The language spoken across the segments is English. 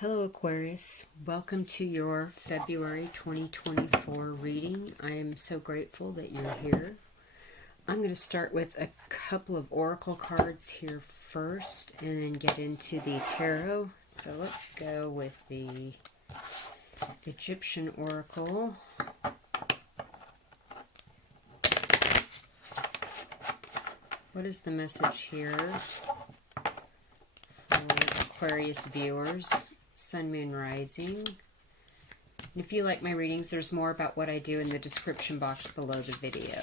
Hello Aquarius, welcome to your February 2024 reading. I am so grateful that you're here. I'm going to start with a couple of oracle cards here first and then get into the tarot. So let's go with the Egyptian oracle. What is the message here for Aquarius viewers? Sun, Moon, Rising. And if you like my readings, there's more about what I do in the description box below the video.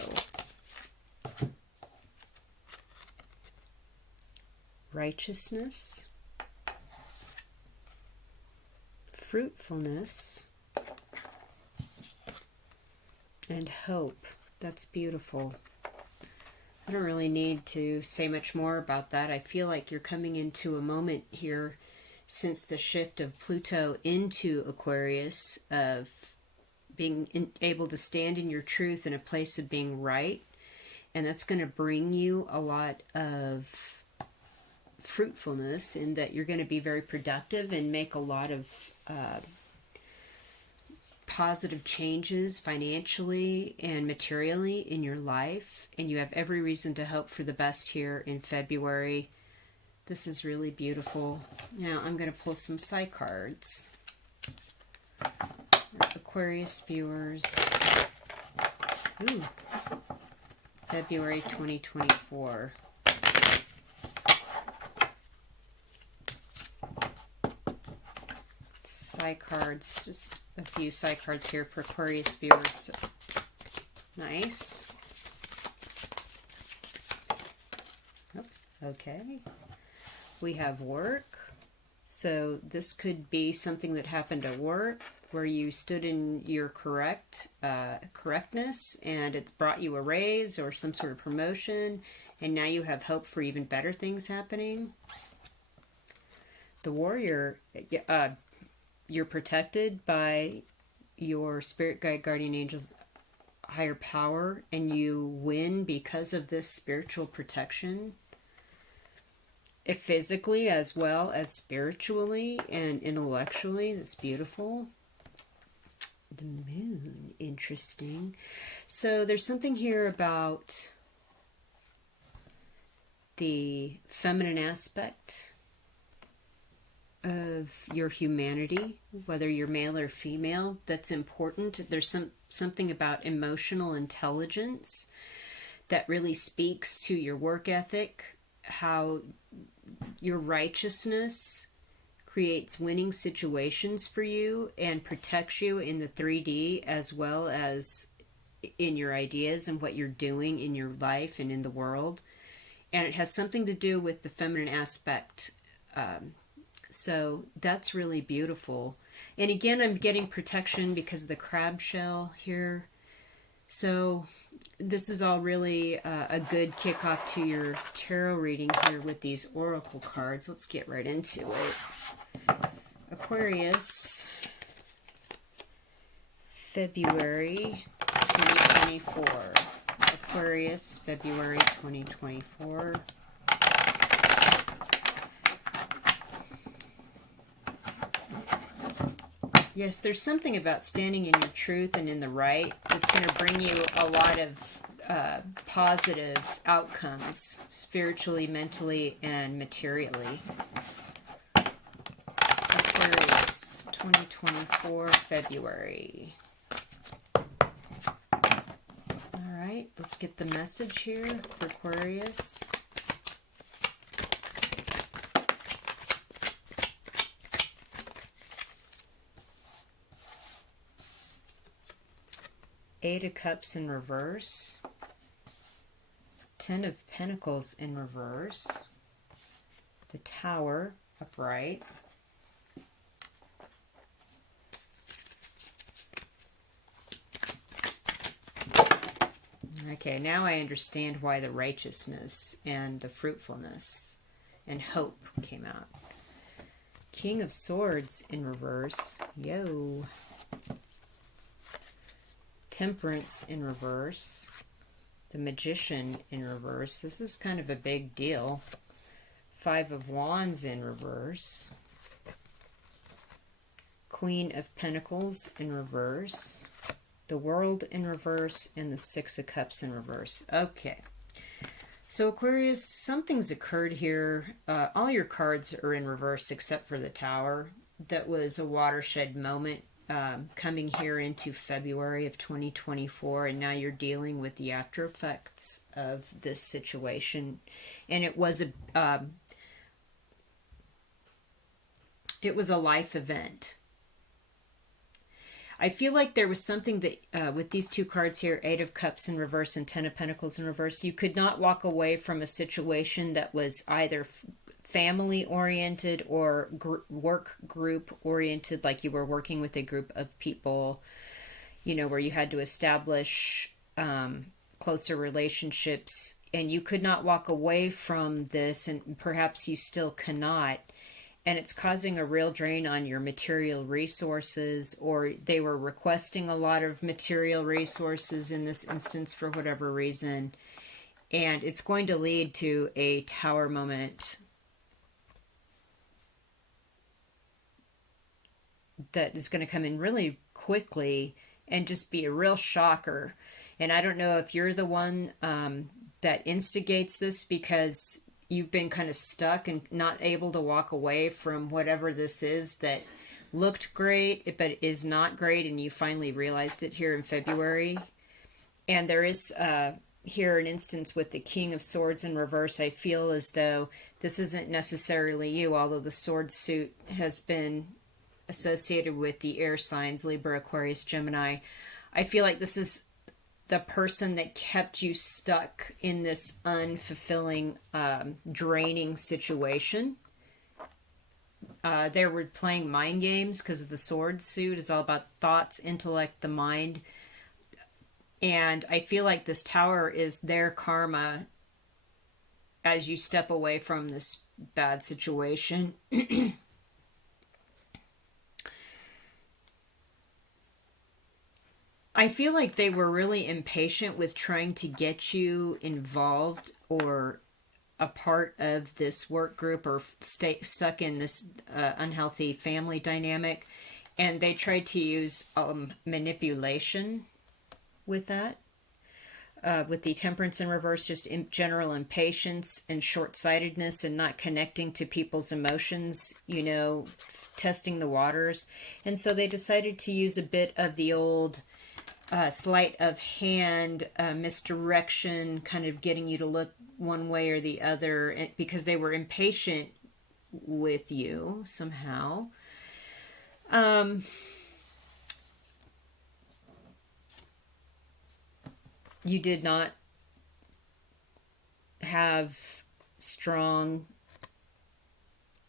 Righteousness, fruitfulness, and hope. That's beautiful. I don't really need to say much more about that. I feel like you're coming into a moment here since the shift of Pluto into Aquarius, of being able to stand in your truth in a place of being right. And that's going to bring you a lot of fruitfulness in that you're going to be very productive and make a lot of positive changes financially and materially in your life. And you have every reason to hope for the best here in February. This is really beautiful. Now I'm going to pull some side cards. Aquarius viewers. Ooh. February 2024. Side cards. Just a few side cards here for Aquarius viewers. Nice. Oh, okay. We have work. So this could be something that happened at work where you stood in your correctness and it's brought you a raise or some sort of promotion, and now you have hope for even better things happening. The warrior, you're protected by your spirit guide, guardian angels, higher power, and you win because of this spiritual protection. Physically as well as spiritually and intellectually. That's beautiful. The moon, interesting. So there's something here about the feminine aspect of your humanity, whether you're male or female, that's important. There's something about emotional intelligence that really speaks to your work ethic, how your righteousness creates winning situations for you and protects you in the 3D as well as in your ideas and what you're doing in your life and in the world. And it has something to do with the feminine aspect. So that's really beautiful. And again, I'm getting protection because of the crab shell here. So this is all really a good kickoff to your tarot reading here with these oracle cards. Let's get right into it. Aquarius, February 2024. Aquarius, February 2024. Yes, there's something about standing in your truth and in the right that's going to bring you a lot of positive outcomes, spiritually, mentally, and materially. Aquarius, 2024, February. All right, let's get the message here for Aquarius. Eight of Cups in reverse, 10 of Pentacles in reverse, the Tower upright, okay, now I understand why the righteousness and the fruitfulness and hope came out. King of Swords in reverse, yo. Temperance in reverse, the Magician in reverse. This is kind of a big deal. Five of Wands in reverse. Queen of Pentacles in reverse, the World in reverse, and the Six of Cups in reverse. Okay. So Aquarius, something's occurred here. All your cards are in reverse except for the Tower. That was a watershed moment coming here into February of 2024, and now you're dealing with the after effects of this situation. And it was a life event. I feel like there was something that, with these two cards here, Eight of Cups in reverse and Ten of Pentacles in reverse, you could not walk away from a situation that was either family oriented or work group oriented, like you were working with a group of people, you know, where you had to establish closer relationships, and you could not walk away from this, and perhaps you still cannot. And it's causing a real drain on your material resources, or they were requesting a lot of material resources in this instance for whatever reason. And it's going to lead to a Tower moment that is going to come in really quickly and just be a real shocker. And I don't know if you're the one that instigates this, because you've been kind of stuck and not able to walk away from whatever this is that looked great but is not great, and you finally realized it here in February. And there is here an instance with the King of Swords in reverse. I feel as though this isn't necessarily you, although the sword suit has been associated with the air signs Libra, Aquarius, Gemini. I feel like this is the person that kept you stuck in this unfulfilling, draining situation. They were playing mind games, because of the sword suit is all about thoughts, intellect, the mind. And I feel like this Tower is their karma as you step away from this bad situation. I feel like they were really impatient with trying to get you involved or a part of this work group, or stay stuck in this unhealthy family dynamic. And they tried to use manipulation with that. With the Temperance in reverse, just general impatience and short-sightedness and not connecting to people's emotions, you know, testing the waters. And so they decided to use a bit of the old sleight of hand, misdirection, kind of getting you to look one way or the other, because they were impatient with you somehow. You did not have strong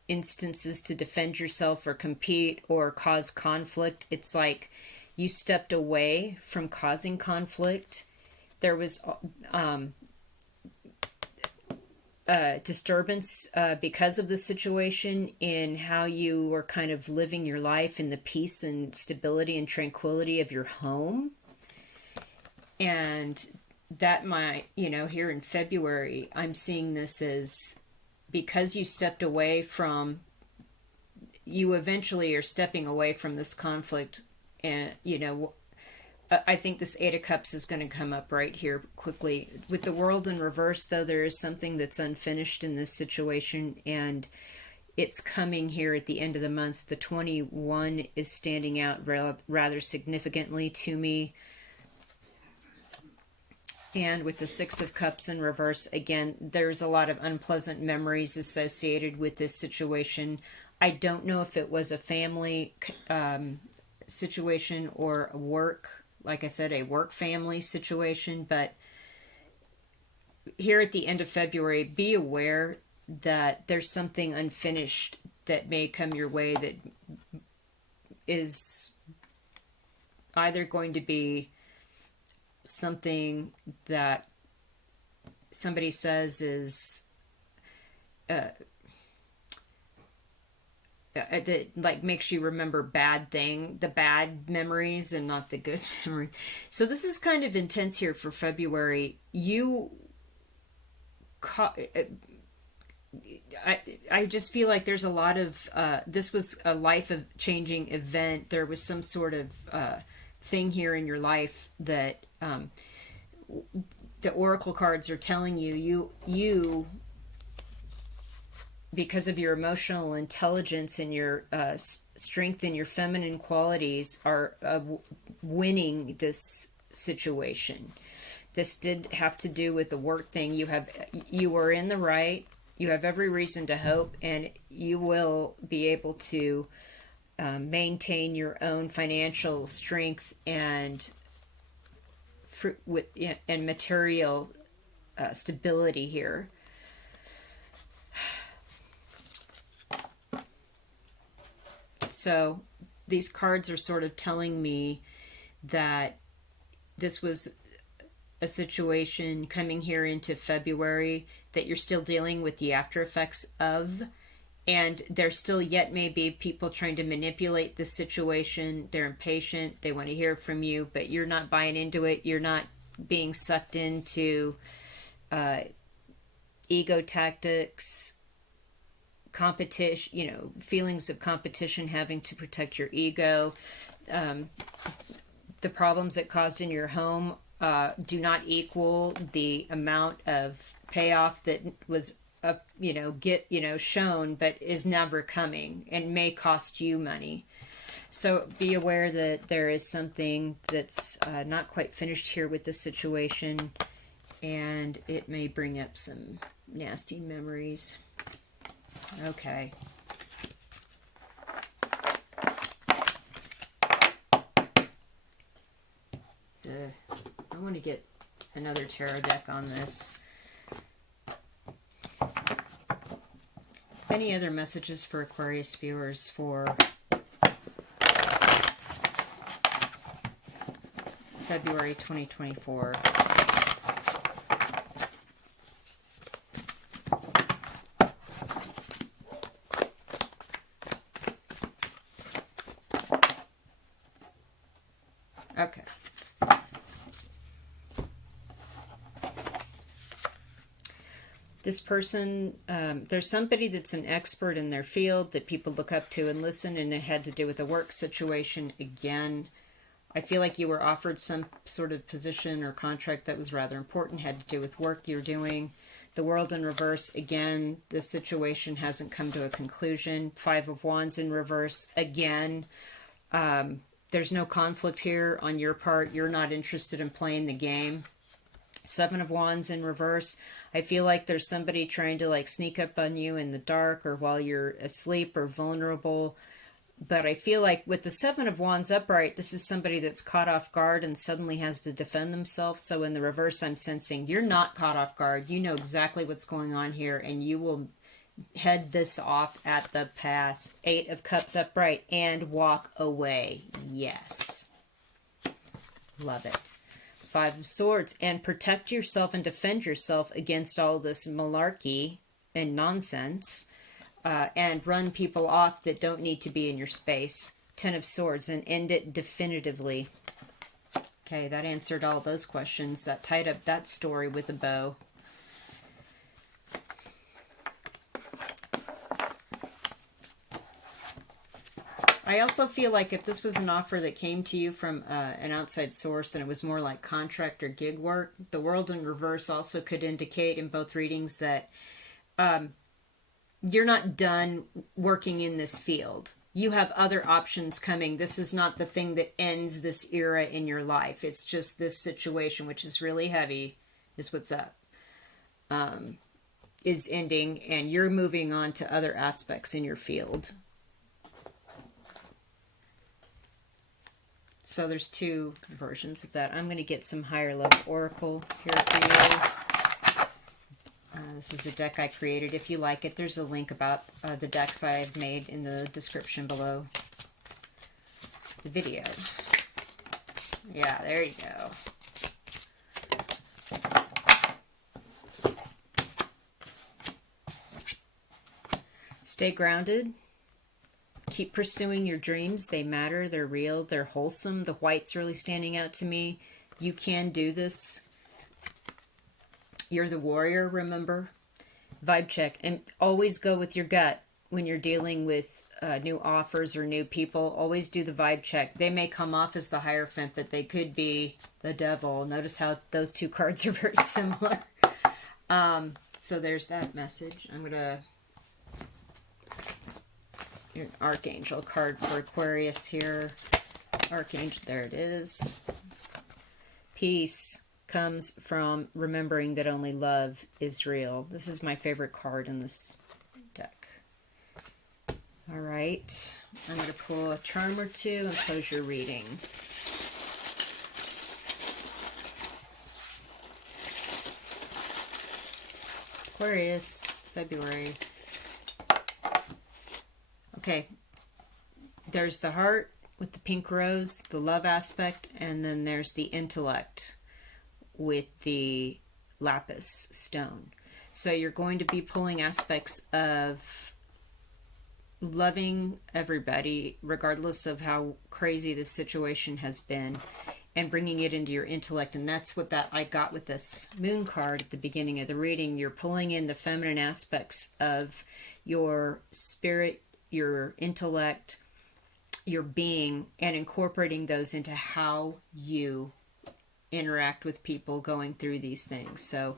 instances to defend yourself or compete or cause conflict. It's like you stepped away from causing conflict. There was disturbance because of the situation in how you were kind of living your life in the peace and stability and tranquility of your home. And that might, you know, here in February, I'm seeing this as, because you stepped away from, you eventually are stepping away from this conflict. And, you know, I think this Eight of Cups is going to come up right here quickly. With the World in reverse, though, there is something that's unfinished in this situation, and it's coming here at the end of the month. The 21 is standing out rather significantly to me. And with the Six of Cups in reverse, again, there's a lot of unpleasant memories associated with this situation. I don't know if it was a family situation or a work, like I said, a work family situation. But here at the end of February, be aware that there's something unfinished that may come your way that is either going to be something that somebody says is that like makes you remember the bad memories and not the good memories. So this is kind of intense here for February. I just feel like there's a lot of this was a life of changing event. There was some sort of thing here in your life that the oracle cards are telling you because of your emotional intelligence and your strength and your feminine qualities are winning this situation. This did have to do with the work thing. You were in the right. You have every reason to hope, and you will be able to maintain your own financial strength and and material stability here. So these cards are sort of telling me that this was a situation coming here into February that you're still dealing with the after effects of, and there still yet may be people trying to manipulate this situation. They're impatient, they want to hear from you, but you're not buying into it. You're not being sucked into ego tactics, competition, feelings of competition, having to protect your ego. The problems it caused in your home do not equal the amount of payoff that was shown, but is never coming and may cost you money. So be aware that there is something that's not quite finished here with this situation, and it may bring up some nasty memories. Okay. I want to get another tarot deck on this. Any other messages for Aquarius viewers for February 2024? Okay. This person, there's somebody that's an expert in their field that people look up to and listen, and it had to do with a work situation again. I feel like you were offered some sort of position or contract that was rather important, had to do with work you're doing. The World in reverse, again, the situation hasn't come to a conclusion. Five of Wands in reverse, again. There's no conflict here on your part. You're not interested in playing the game. Seven of Wands in reverse. I feel like there's somebody trying to sneak up on you in the dark or while you're asleep or vulnerable. But I feel like with the Seven of Wands upright, this is somebody that's caught off guard and suddenly has to defend themselves. So in the reverse, I'm sensing you're not caught off guard. You know exactly what's going on here, and you will head this off at the pass. Eight of Cups upright and walk away. Yes. Love it. Five of Swords, and protect yourself and defend yourself against all this malarkey and nonsense, and run people off that don't need to be in your space. Ten of Swords, and end it definitively. Okay, that answered all those questions. That tied up that story with a bow. I also feel like if this was an offer that came to you from an outside source and it was more like contract or gig work, the World in reverse also could indicate in both readings that you're not done working in this field. You have other options coming. This is not the thing that ends this era in your life. It's just this situation, which is really heavy, is what's up, is ending, and you're moving on to other aspects in your field. So there's two versions of that. I'm going to get some higher level oracle here for you. This is a deck I created. If you like it, there's a link about the decks I've made in the description below the video. Yeah, there you go. Stay grounded. Keep pursuing your dreams. They matter. They're real. They're wholesome. The white's really standing out to me. You can do this. You're the warrior, remember? Vibe check. And always go with your gut when you're dealing with new offers or new people. Always do the vibe check. They may come off as the Hierophant, but they could be the devil. Notice how those two cards are very similar. So there's that message. I'm going to... An Archangel card for Aquarius here. Archangel, there it is. Peace comes from remembering that only love is real. This is my favorite card in this deck. All right. I'm going to pull a charm or two and close your reading. Aquarius, February. Okay, there's the heart with the pink rose, the love aspect, and then there's the intellect with the lapis stone. So you're going to be pulling aspects of loving everybody, regardless of how crazy the situation has been, and bringing it into your intellect. And that's what I got with this moon card at the beginning of the reading. You're pulling in the feminine aspects of your spirit, your intellect, your being, and incorporating those into how you interact with people going through these things. So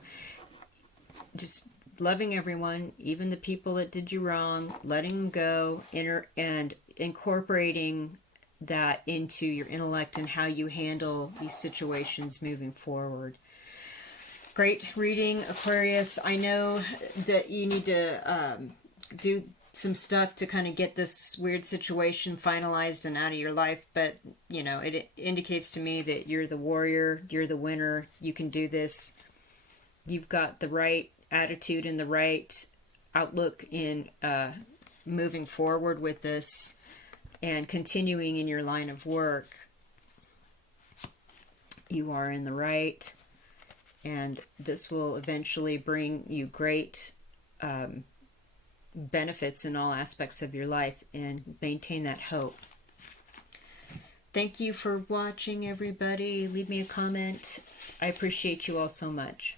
just loving everyone, even the people that did you wrong, letting them go, and incorporating that into your intellect and how you handle these situations moving forward. Great reading, Aquarius. I know that you need to do some stuff to kind of get this weird situation finalized and out of your life, but you know, it indicates to me that you're the warrior, you're the winner, you can do this. You've got the right attitude and the right outlook in moving forward with this and continuing in your line of work. You are in the right, and this will eventually bring you great benefits in all aspects of your life, and maintain that hope. Thank you for watching, everybody. Leave me a comment. I appreciate you all so much.